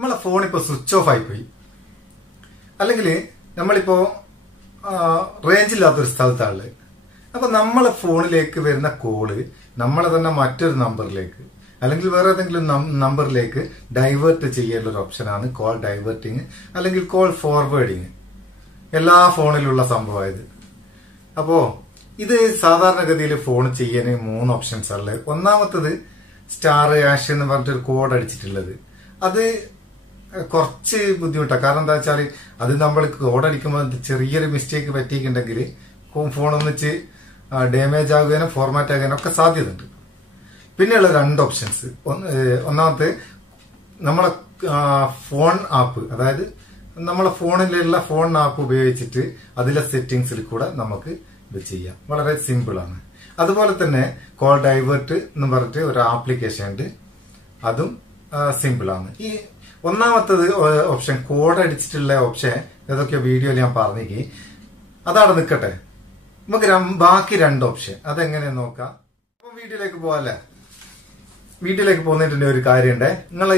നമ്മളെ ഫോൺ ഇപ്പൊ switch off ആയി പോയി, അല്ലെങ്കിൽ നമ്മളിപ്പോ റേഞ്ച് ഇല്ലാത്തൊരു സ്ഥലത്താണ്. അപ്പൊ നമ്മളെ ഫോണിലേക്ക് വരുന്ന കോള് നമ്മളെ തന്നെ മറ്റൊരു നമ്പറിലേക്ക് അല്ലെങ്കിൽ വേറെ ഏതെങ്കിലും നമ്പറിലേക്ക് ഡൈവേർട്ട് ചെയ്യേണ്ട ഒരു ഓപ്ഷനാണ് കോൾ ഡൈവേർട്ടിങ് അല്ലെങ്കിൽ കോൾ ഫോർവേഡിങ്. എല്ലാ ഫോണിലുള്ള സംഭവമായത്. അപ്പോ ഇത് സാധാരണഗതിയിൽ ഫോൺ ചെയ്യാൻ 3 ഓപ്ഷൻസ് ഉള്ളത്. ഒന്നാമത്തത് *# എന്ന് പറഞ്ഞിട്ടൊരു കോഡ് അടിച്ചിട്ടുള്ളത്. അത് കുറച്ച് ബുദ്ധിമുട്ടാണ്. കാരണം എന്താ വെച്ചാൽ അത് നമ്മൾ കോഡ് അടിക്കുമ്പോൾ ചെറിയൊരു മിസ്റ്റേക്ക് പറ്റിയിട്ടുണ്ടെങ്കിൽ ഫോൺ ഒന്നിച്ച് ഡാമേജ് ആകുവാനും ഫോർമാറ്റ് ആകാനും ഒക്കെ സാധ്യതയുണ്ട്. പിന്നെയുള്ള 2 ഓപ്ഷൻസ്, ഒന്നാമത്തെ നമ്മളെ ഫോൺ ആപ്പ്, അതായത് നമ്മളെ ഫോണിലുള്ള ഫോൺ ആപ്പ് ഉപയോഗിച്ചിട്ട് അതിലെ സെറ്റിംഗ്സിൽ കൂടെ നമുക്ക് ഇത് ചെയ്യാം. വളരെ സിമ്പിൾ ആണ്. അതുപോലെ തന്നെ കോൾ ഡൈവേർട്ട് എന്ന് പറഞ്ഞിട്ട് ഒരു ആപ്ലിക്കേഷൻ ഉണ്ട്, അതും സിമ്പിൾ ആണ്. ഈ ഒന്നാമത്തത് ഓപ്ഷൻ കോഡ് അടിച്ചിട്ടുള്ള ഓപ്ഷൻ ഏതൊക്കെയോ വീഡിയോ ഞാൻ പറഞ്ഞേക്ക്, അതവിടെ നിൽക്കട്ടെ. നമുക്ക് ബാക്കി 2 ഓപ്ഷൻ അതെങ്ങനെ നോക്കാം. അപ്പൊ വീഡിയോയിലേക്ക് പോവാല്ലേ. വീഡിയോയിലേക്ക് പോകുന്നതിന്റെ ഒരു കാര്യമുണ്ട്. നിങ്ങൾ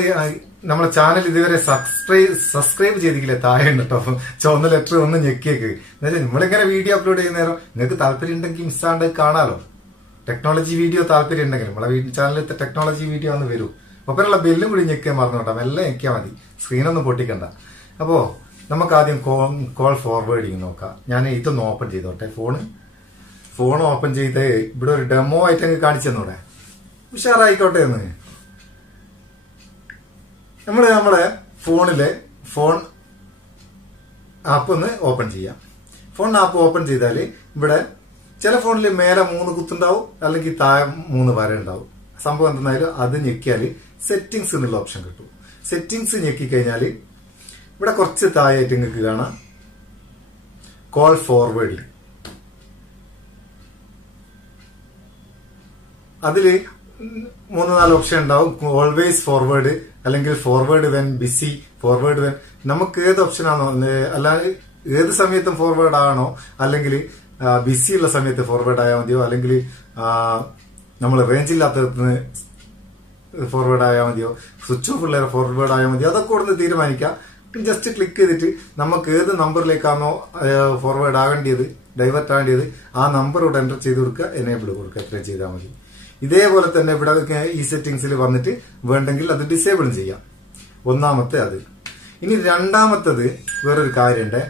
നമ്മളെ ചാനൽ ഇതുവരെ സബ്സ്ക്രൈബ് ചെയ്തിട്ടില്ലേ? താഴെ ഉണ്ട് കേട്ടോ, ചുവന്ന ലെറ്റർ ഒന്ന് ഞെക്കിയേക്ക്. എന്നുവെച്ചാൽ നമ്മളിങ്ങനെ വീഡിയോ അപ്ലോഡ് ചെയ്യുന്ന നേരം നിങ്ങൾക്ക് താല്പര്യം ഉണ്ടെങ്കിൽ മിസ്സാണ്ട് കാണാലോ. ടെക്നോളജി വീഡിയോ താല്പര്യം ഉണ്ടെങ്കിൽ നമ്മളെ ചാനലിലത്തെ ടെക്നോളജി വീഡിയോ ഒന്ന് വരും. ഒപ്പരുള്ള ബെല്ലും കൂടി ഞെക്കിയാൽ മറന്നു കേട്ടോ, എല്ലാം ഞെക്കിയാൽ മതി, സ്ക്രീനൊന്നും പൊട്ടിക്കണ്ട. അപ്പോ നമുക്ക് ആദ്യം കോൾ ഫോർവേഡിങ് നോക്കാം. ഞാൻ ഇതൊന്ന് ഓപ്പൺ ചെയ്തോട്ടെ. ഫോൺ ഓപ്പൺ ചെയ്ത് ഇവിടെ ഒരു ഡെമോ ആയിട്ട് അങ്ങ് കാണിച്ചു തന്നൂടെ, ഉഷാറായിക്കോട്ടെ എന്ന്. നമ്മളെ ഫോണിലെ ഫോൺ ആപ്പ് ഒന്ന് ഓപ്പൺ ചെയ്യാം. ഫോൺ ആപ്പ് ഓപ്പൺ ചെയ്താൽ ഇവിടെ ചില ഫോണിൽ മേലെ 3 കുത്തുണ്ടാവും, അല്ലെങ്കിൽ താഴെ 3 വര ഉണ്ടാവും. സംഭവം എന്തെന്നായാലും അത് ഞെക്കിയാൽ സെറ്റിംഗ്സ് എന്നുള്ള ഓപ്ഷൻ കിട്ടും. സെറ്റിംഗ്സ് ഞെക്കിക്കഴിഞ്ഞാൽ ഇവിടെ കുറച്ച് താഴെയായിട്ട് നിങ്ങൾക്ക് കാണാം കോൾ ഫോർവേഡിങ്. അതില് 3-4 ഓപ്ഷൻ ഉണ്ടാവും. ഓൾവേസ് ഫോർവേഡ്, അല്ലെങ്കിൽ forward when busy, forward when. നമുക്ക് ഏത് ഓപ്ഷനാണോ, അല്ലാതെ ഏത് സമയത്തും ഫോർവേഡ് ആണോ, അല്ലെങ്കിൽ ബിസി ഉള്ള സമയത്ത് ഫോർവേഡ് ആയാൽ മതിയോ, അല്ലെങ്കിൽ നമ്മൾ റേഞ്ച് ഇല്ലാത്തതിന് ഫോർവേഡ് ആയാൽ മതിയോ, സ്വിച്ച് ഓഫ് ഉള്ള ഫോർവേഡ് ആയാൽ മതിയോ, അതൊക്കെ കൊടുത്ത് തീരുമാനിക്കാം. ജസ്റ്റ് ക്ലിക്ക് ചെയ്തിട്ട് നമുക്ക് ഏത് നമ്പറിലേക്കാണോ ഫോർവേഡ് ആകേണ്ടത്, ഡൈവേർട്ട് ആകേണ്ടത്, ആ നമ്പറോട് എൻ്റർ ചെയ്ത് കൊടുക്കുക, എനേബിൾ കൊടുക്കുക, എത്ര ചെയ്താൽ മതി. ഇതേപോലെ തന്നെ ഇവിടെ ഈ സെറ്റിംഗ്സിൽ വന്നിട്ട് വേണ്ടെങ്കിൽ അത് ഡിസേബിളും ചെയ്യാം. ഒന്നാമത്തെ അത്. ഇനി രണ്ടാമത്തത് വേറൊരു കാര്യമുണ്ട്.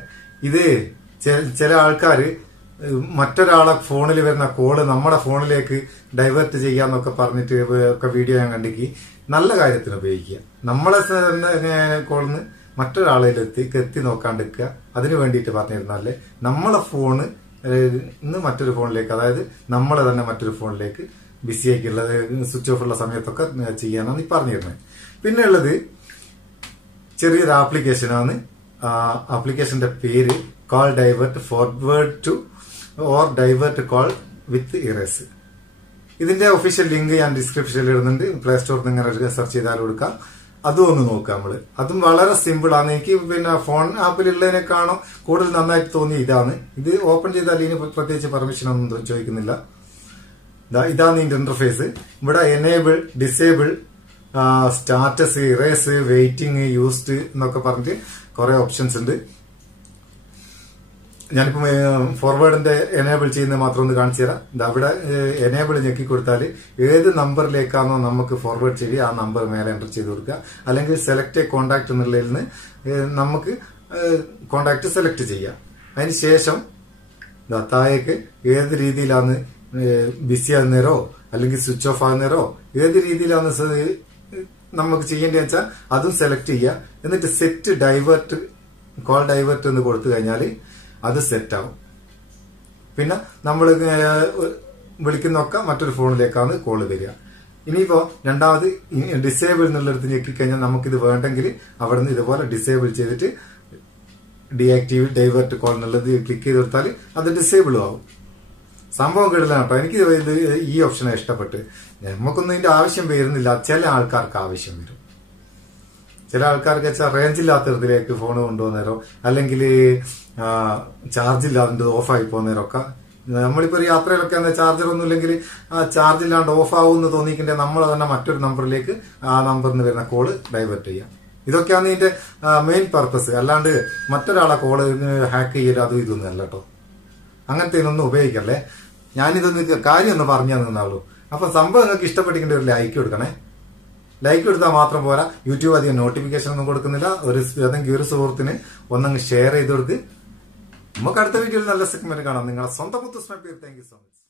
ഇത് ചില ആൾക്കാർ മറ്റൊരാളെ ഫോണിൽ വരുന്ന കോള് നമ്മുടെ ഫോണിലേക്ക് ഡൈവേർട്ട് ചെയ്യാന്നൊക്കെ പറഞ്ഞിട്ട് ഒക്കെ വീഡിയോ ഞാൻ കണ്ടെങ്കിൽ നല്ല കാര്യത്തിന് ഉപയോഗിക്കുക. നമ്മളെ കോളിന്ന് മറ്റൊരാളിലെത്തി നോക്കാണ്ടിരിക്കുക. അതിനു വേണ്ടിയിട്ട് പറഞ്ഞിരുന്നാലേ നമ്മളെ ഫോണ് മറ്റൊരു ഫോണിലേക്ക്, അതായത് നമ്മളെ തന്നെ മറ്റൊരു ഫോണിലേക്ക് ബിസി ആക്കിയുള്ളത് സ്വിച്ച് ഓഫ് ഉള്ള സമയത്തൊക്കെ ചെയ്യാനാണ് ഈ പറഞ്ഞിരുന്നത്. പിന്നെ ഉള്ളത് ചെറിയൊരു ആപ്ലിക്കേഷനാണ്. ആപ്ലിക്കേഷന്റെ പേര് call divert forward two or divert call with erase. ഇതിന്റെ ഒഫീഷ്യൽ ലിങ്ക് ഞാൻ ഡിസ്ക്രിപ്ഷനിൽ ഇടുന്നുണ്ട്. പ്ലേ സ്റ്റോറിൽ നിന്ന് ഇങ്ങനെ സെർച്ച് ചെയ്താൽ കൊടുക്കാം. അതും ഒന്ന് നോക്കാം നമ്മള്. അതും വളരെ സിമ്പിൾ ആണ്. എനിക്ക് പിന്നെ ഫോൺ ആപ്പിലുള്ളതിനേക്കാളും കൂടുതൽ നന്നായിട്ട് തോന്നി ഇതാണ്. ഇത് ഓപ്പൺ ചെയ്താൽ ഇതിന് പ്രത്യേകിച്ച് പെർമിഷൻ ഒന്നും ചോദിക്കുന്നില്ല. ഇതാണ് ഇതിന്റെ ഇന്റർഫേസ്. ഇവിടെ enable, disable, status, erase, waiting, used എന്നൊക്കെ പറഞ്ഞിട്ട് കുറെ ഓപ്ഷൻസ് ഉണ്ട്. ഞാനിപ്പോ ഫോർവേഡിന്റെ എനേബിൾ ചെയ്യുന്നത് മാത്രം ഒന്ന് കാണിച്ചു തരാം. ഇവിടെ എനേബിൾ ഞെക്കി കൊടുത്താൽ ഏത് നമ്പറിലേക്കാണോ നമുക്ക് ഫോർവേഡ് ചെയ്യുക ആ നമ്പർ മേലെ എൻ്റർ ചെയ്ത് കൊടുക്കുക. അല്ലെങ്കിൽ സെലക്ട് കോണ്ടാക്ട് എന്നുള്ളതിൽ നിന്ന് നമുക്ക് കോണ്ടാക്ട് സെലക്ട് ചെയ്യാം. അതിനുശേഷം താഴേക്ക് ഏത് രീതിയിലാണ് ബിസി ആകുന്നേരോ അല്ലെങ്കിൽ സ്വിച്ച് ഓഫ് ആകുന്നേരോ ഏത് രീതിയിലാണ് നമുക്ക് ചെയ്യേണ്ടതെന്ന് വെച്ചാൽ അതും സെലക്ട് ചെയ്യുക. എന്നിട്ട് സെറ്റ് ഡൈവേർട്ട്, കോൾ ഡൈവേർട്ട് എന്ന് കൊടുത്തു കഴിഞ്ഞാൽ അത് സെറ്റ് ആവും. പിന്നെ നമ്മൾ വിളിക്കുന്നൊക്കെ മറ്റൊരു ഫോണിലേക്കാണ് കോള് വരിക. ഇനിയിപ്പോ രണ്ടാമത് ഡിസേബിൾ എന്നുള്ളിടത്ത് ഞെക്കിക്കഴിഞ്ഞാൽ നമുക്കിത് വേണ്ടെങ്കിൽ അവിടെ നിന്ന് ഇതുപോലെ ഡിസേബിൾ ചെയ്തിട്ട് ഡീആക്റ്റീവ് ഡൈവേർട്ട് കോൾ എന്നുള്ളത് ക്ലിക്ക് ചെയ്ത് കൊടുത്താൽ അത് ഡിസേബിളും ആവും. സംഭവം കേട്ടില്ലാണ് കേട്ടോ. എനിക്ക് ഇത് ഈ ഓപ്ഷനെ ഇഷ്ടപ്പെട്ട്. നമുക്കൊന്നും ഇതിന്റെ ആവശ്യം വരുന്നില്ല. ചില ആൾക്കാർക്ക് ആവശ്യം വരും. ചില ആൾക്കാർക്ക് വെച്ചാൽ റേഞ്ച് ഇല്ലാത്തതിലേക്ക് ഫോൺ കൊണ്ടുപോകുന്നേരോ അല്ലെങ്കിൽ ചാർജ് ഇല്ലാണ്ട് ഓഫായി പോകുന്നേരൊക്കെ. നമ്മളിപ്പോ ഒരു യാത്രയിലൊക്കെ ചാർജർ ഒന്നും ഇല്ലെങ്കിൽ ചാർജ് ഇല്ലാണ്ട് ഓഫ് ആവും എന്ന് തോന്നിക്കണ്ടേ നമ്മൾ തന്നെ മറ്റൊരു നമ്പറിലേക്ക് ആ നമ്പറിന് വരുന്ന കോള് ഡൈവേർട്ട് ചെയ്യാം. ഇതൊക്കെയാണ് ഇതിന്റെ മെയിൻ പർപ്പസ്. അല്ലാണ്ട് മറ്റൊരാളെ കോള് ഹാക്ക് ചെയ്യലും അതും ഇതൊന്നും അല്ല കേട്ടോ. അങ്ങനത്തെ ഇതൊന്നും ഉപയോഗിക്കല്ലേ. ഞാനിതൊന്ന് കാര്യം ഒന്ന് പറഞ്ഞു തന്നുള്ളൂ. അപ്പൊ സംഭവം നിങ്ങൾക്ക് ഇഷ്ടപ്പെട്ടിട്ടുണ്ട് ഒരു ലൈക്ക് കൊടുക്കണേ. ലൈക്ക് കൊടുത്താൽ മാത്രം പോരാ, യൂട്യൂബ് അധികം നോട്ടിഫിക്കേഷൻ ഒന്നും കൊടുക്കുന്നില്ല. ഏതെങ്കിലും ഒരു സുഹൃത്തിന് ഒന്നങ്ങ് ഷെയർ ചെയ്ത് കൊടുക്ക്. നമുക്ക് അടുത്ത വീഡിയോയിൽ നല്ല സെഗ്മെന്റ് കാണാം. നിങ്ങളെ സ്വന്തം Muthus. Thank you so much.